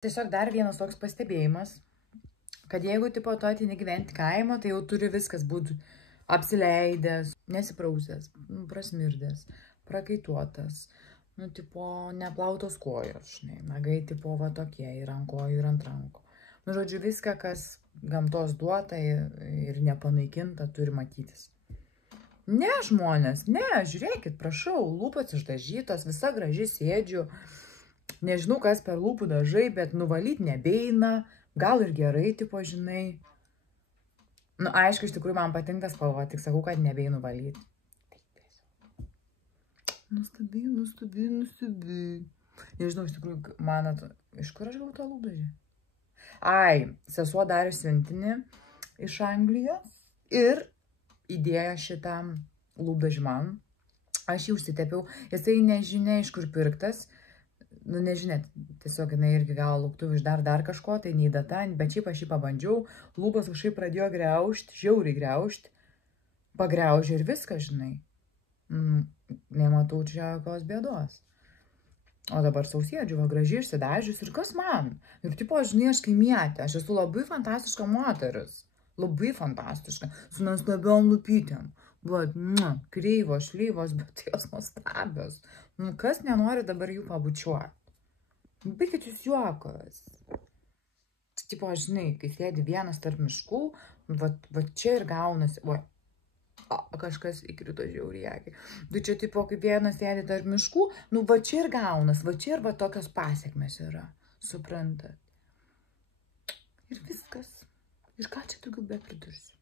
Tiesiog dar vienas toks pastebėjimas, kad jeigu tipo tu ateini gyventi kaimą, tai jau turi viskas būti apsileidęs, nesiprausęs, prasmirdęs, prakaituotas, tipo neplautos kojos, žinai, nagai tipo va tokie ir ant kojų, ir ant rankų. Žodžiu, viską, kas gamtos duota ir nepanaikinta, turi matytis. Ne, žmonės, ne, žiūrėkit, prašau, lūpos išdažytos, visa graži sėdžiu. Nežinau, kas per lūpų dažai, bet nuvalyti nebeina, gal ir gerai, tipo, žinai. Aišku, iš tikrųjų man patinka spalva, tik sakau, kad nebeinu valyti. Nustabi. Nežinau, iš tikrųjų, iš kur aš gavau tą lūpdažį? Ai, sesuo darė siuntinį iš Anglijos ir įdėjo šitam lūpdažį man. Aš jį užsitepiau, jisai nežinia iš kur pirktas. Nežinia, tiesiog jinai irgi gavo lauktuvių iš dar kažko, tai nei data, bet šiaip aš jį pabandžiau, lūpas kažkaip pradėjo griaužti, žiauriai griaužti, pagriaužė ir viską, žinai. Nematau čia jokios bėdos. O dabar sausėdžiu, va, gražiai išsidažius ir kas man? Ir tipo, žinai, aš kaimietė, aš esu labai fantastiška moteris, labai fantastiška, su nuostabiom lūpytėm. Vat, kreivos, šlyvos, bet jos nuostabios. Kas nenori dabar jų pabučiuoti? Baikit jūs juokas. Tipo, žinai, kai sėdi vienas tarp miškų, va čia ir gaunasi. Kažkas įkrito žiauriai akį. Tai čia, tipo, kaip vienas sėdi tarp miškų, va čia ir gaunas, va čia ir va tokios pasiekmes yra. Suprantat? Ir viskas. Ir ką čia daugiau be pridursiu?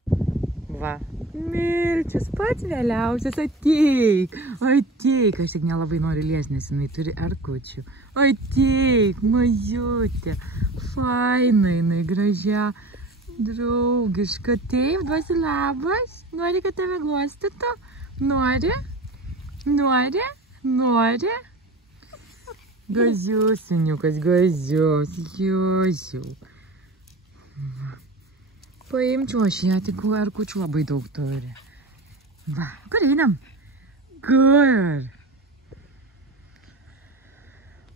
Va. Milčius, pats vėliausias, ateik, aš tik nelabai noriu lies, nes jinai turi arkučių. Ateik, mažiutė, faina jinai, gražia, draugiška, taip, duosi labas, nori, kad tave glostytų, nori, gazius, seniukas, gazius, jūsiu. Paimčiau aš ją, tik arkučių labai daug turi. Va, kur einam? Kur?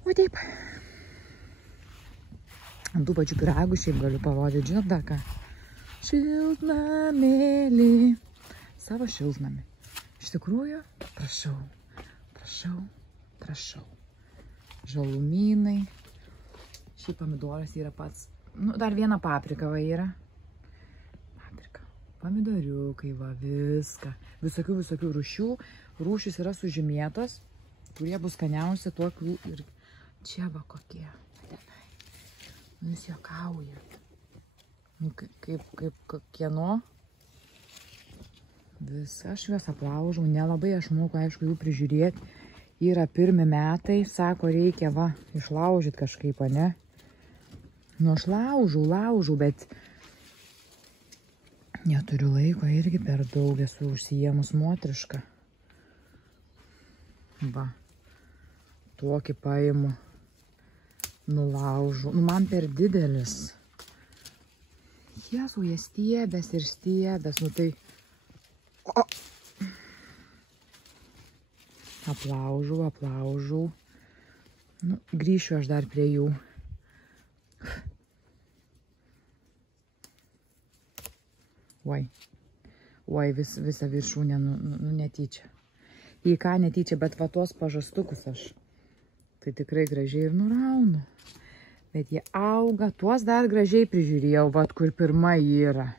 O taip. Ant tų pačių pyragų šiaip galiu parodyti, žinot dar ką? Šiltnamėlį. Savo šiltnamį. Iš tikrųjų, prašau. Žalumynai. Šiaip pomidoras yra pats. Dar viena paprika va yra. Pomidoriukai, va, viską. Visokių rūšių. Rūšys yra sužymėtos, kurie bus skaniausi tokių ir čia va kokie. Jis juokauja. Kaip kieno. Visą aš juos aplaužau. Nelabai aš moku, aišku, jų prižiūrėti. Yra pirmi metai, sako, reikia, va, išlaužyti kažkaip, ne? Aš laužau, bet neturiu laiko, irgi per daug esu užsijėmus motrišką. Va, tokį paimu, nulaužu. Man per didelis. Jėzau, jie stiebės, tai... Aplaužau. Grįšiu aš dar prie jų. Oi, visą viršūnę, netyčia. Į ką netyčia, bet va tuos pažastukus aš tai tikrai gražiai ir nuraunu. Bet jie auga, tuos dar gražiai prižiūrėjau, va kur pirma yra.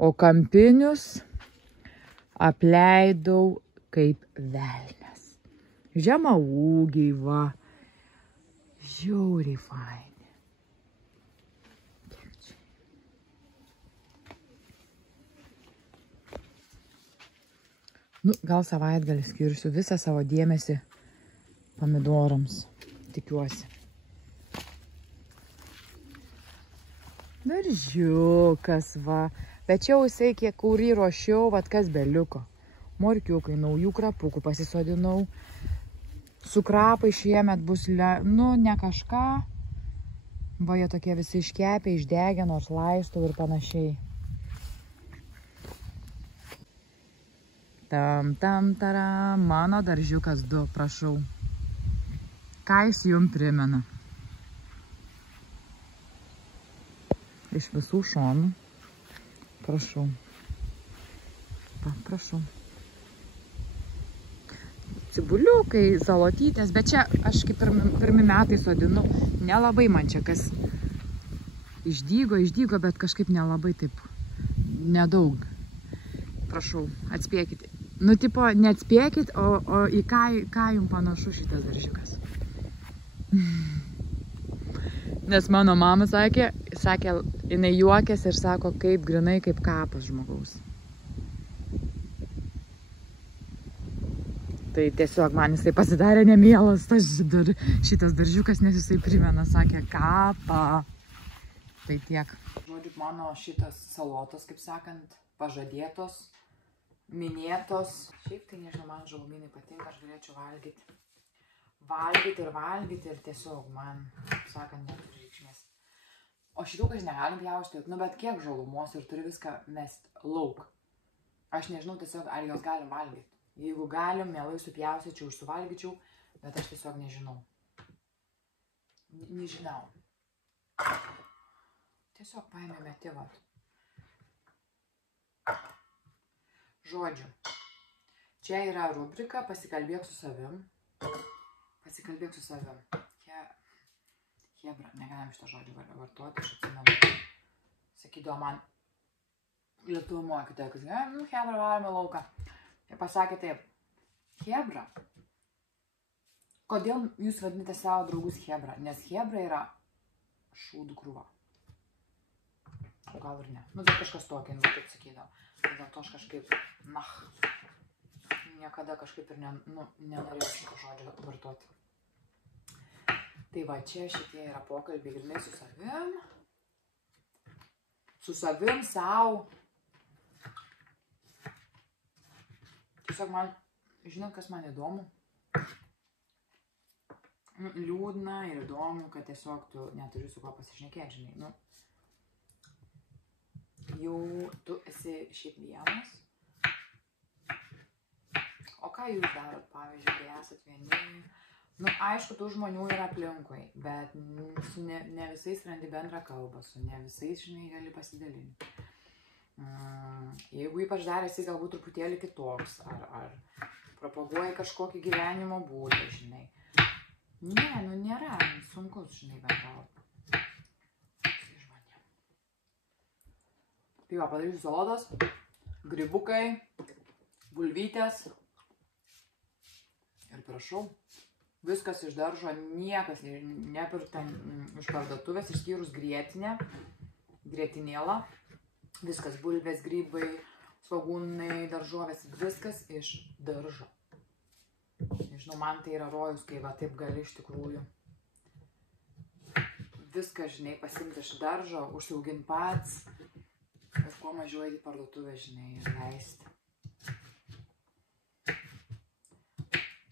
O kampinius apleidau kaip velnias. Žemaūgiai, va. Žiauriai faini. Gal savaitgalį skirsiu visą savo dėmesį pomidorams, tikiuosi. Daržiukas, va. Bet čia jisai, kiek kurį ruošiau, vat kas beliuko. Morkiukai, naujų krapukų pasisodinau. Su krapai šiemet bus, ne kažką. Va, jie tokie visi iškepė, išdegė, nors laistų ir panašiai. Tam, mano daržiukas 2, prašau. Ką jis jums primena? iš visų šonų. Prašau. Prašau. Cibuliukai, salotytės, bet čia aš kaip pirmi metai sodinu, nelabai man čia kas išdygo, bet kažkaip nelabai taip nedaug. Prašau, atspėkite. Nu, tipo, neatspėkit, o į ką jums panašu šitas daržiukas. Nes mano mama sakė, jinai juokėsi ir sako, kaip grinai, kaip kapas žmogaus. Tai tiesiog man jisai pasidarė nemielas šitas daržiukas, nes jisai primena, sakė, kapą. Tai tiek. Žodžiu, mano šitas salotos, kaip sakant, pažadėtos, minėtos. Šiaip tai nežinau, man žalumynai patinka, aš galėčiau valgyti. Valgyti ir tiesiog man, kaip sakant, neturi reikšmės. O šitų, kas negalim pjaustyti, nu bet kiek žalumos ir turi viską mest lauk. Aš nežinau tiesiog, ar jos galim valgyti. Jeigu galim, mielai supjaustyčiau, suvalgyčiau, bet aš tiesiog nežinau. Nežinau. Tiesiog paėmėme tėvat. Žodžiu, čia yra rubrika Pasikalbėk su savim. Pasikalbėk su savim. Hebra, negalim šitą žodžią vartoti, aš atsimenu. Sakydavo man lietuvių mokytoja, kad Hebra, varome lauką. Ir pasakė taip, Hebra, kodėl jūs vadinate savo draugus Hebra? Nes Hebra yra šūdų krūva. O gal ir ne. Nu, tai kažkas tokį, nu, taip sakydavo. Tai dėl to aš kažkaip, niekada kažkaip ir nenorėjau šitą žodžią vartoti. Tai va, čia šitie yra pokalbiai grinai su savim. Su savim, sau. Tiesiog man, žinot, kas man įdomu? Liūdna ir įdomu, kad tiesiog tu neturi su kuo pasišnekėti, žinai. Nu, jau tu esi šiaip vienas. O ką jūs darot, pavyzdžiui, kai esat vieni? Nu, aišku, tų žmonių yra aplinkui, bet su ne visais randi bendrą kalbą, su ne visais, žinai, gali pasidalinti. Jeigu ypač dar esi galbūt truputėlį kitoks, ar propaguoji kažkokį gyvenimo būdą, žinai. Ne, nu nėra sunkus, žinai, bendrauti. Tai va, padarysiu salotas, grybukai, bulvytės ir prašau. Viskas iš daržo, niekas nepirkta iš parduotuvės, išskyrus grietinę, grietinėlą. Viskas, bulvės, grybai, svogūnai, daržovės, viskas iš daržo. Nežinau, man tai yra rojus, kai va taip gali iš tikrųjų. Viską, žinai, pasimti iš daržo, užsiauginti pats ir kuo mažiau į parduotuvę, žinai, ir leisti.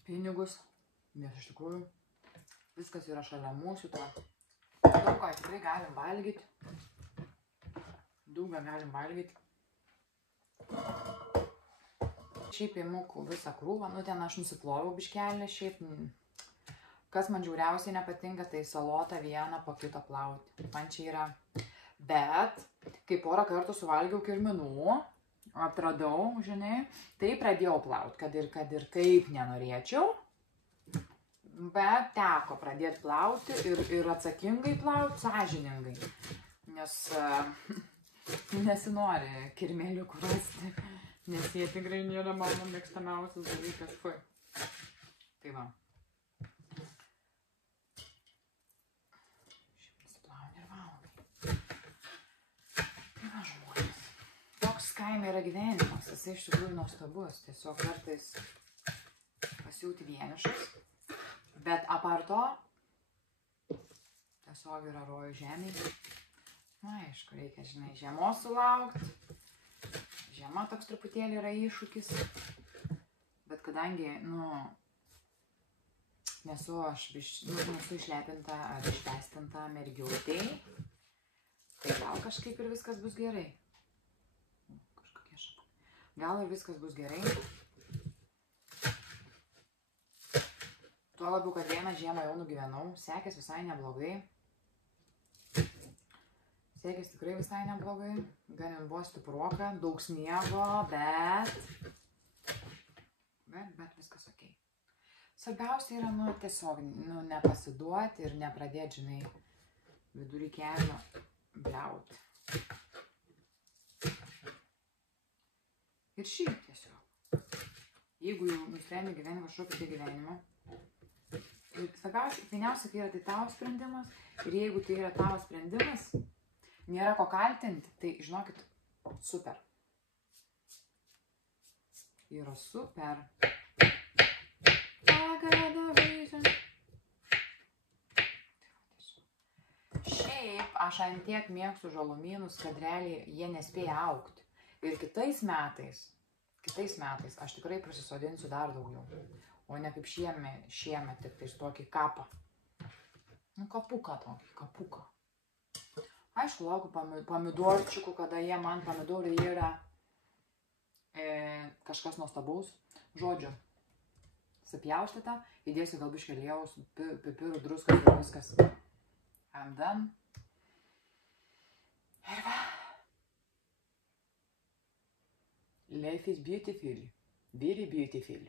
Pinigus. Nes iš tikrųjų viskas yra šalia mūsų, to daug ką tikrai galim valgyti. Daug ką galim valgyti. Šiaip įimu visą krūvą, nu ten aš nusiploviau biškelį, šiaip kas man žiauriausiai nepatinka, tai salotą vieną po kito plauti. Man čia yra, bet kai porą kartų suvalgiau kirminų, atradau, žinai, tai pradėjau plauti, kad ir kaip nenorėčiau. Bet teko pradėti plauti ir atsakingai plauti, sąžiningai, nes nesinori kirmėliukų rasti, nes jie tikrai nėra mano mėgstamiausias dalykas. Fui. Tai va. Šiaip nesiplauni ir valgai. Tai va, žmonės. Toks kaime yra gyvenimas, jisai iš tikrųjų nuostabus, tiesiog kartais pasijauti vienišas. Bet apart to, tiesiog yra rojų žemėje. Na, aišku, reikia, žinai, žiemos sulaukti. Žiema toks truputėlį yra iššūkis. Bet kadangi, nesu išlepinta ar išpestinta mergiautė, tai gal kažkaip ir viskas bus gerai. Gal ir viskas bus gerai. Tuo labiau, kad vieną žiemą jau nugyvenau, sekės visai neblogai. Siekis tikrai visai neblogai. Galim buvo stipruoka, daug sniego, bet viskas ok. Svarbiausia yra, tiesiog, nepasiduoti ir nepradėti, žinai, vidury kelio bliauti. Ir šiaip tiesiog. Jeigu jau nusprendė gyvenimą kažkokį tai gyvenimą, svarbiausia, fainiausia, kai yra tai tavo sprendimas, ir jeigu tai yra tavo sprendimas, nėra ko kaltinti, tai žinokit, super. Yra super. Šiaip aš ant tiek mėgstu žalumynus, kad realiai jie nespėja augti. Ir kitais metais aš tikrai prisisodinsiu dar daugiau. O ne kaip šiemet tik tais tokį kapą. Kapuką tokį, kapuką. Aišku, laukiu pomidorčikų, kada jie man pomidorai yra kažkas nuostabaus. Žodžiu, supjaustyta, įdėsiu gal biškį aliejaus, pipirų, druskas ir viskas. I'm done. Ir va. Life is beautiful. Very beautiful.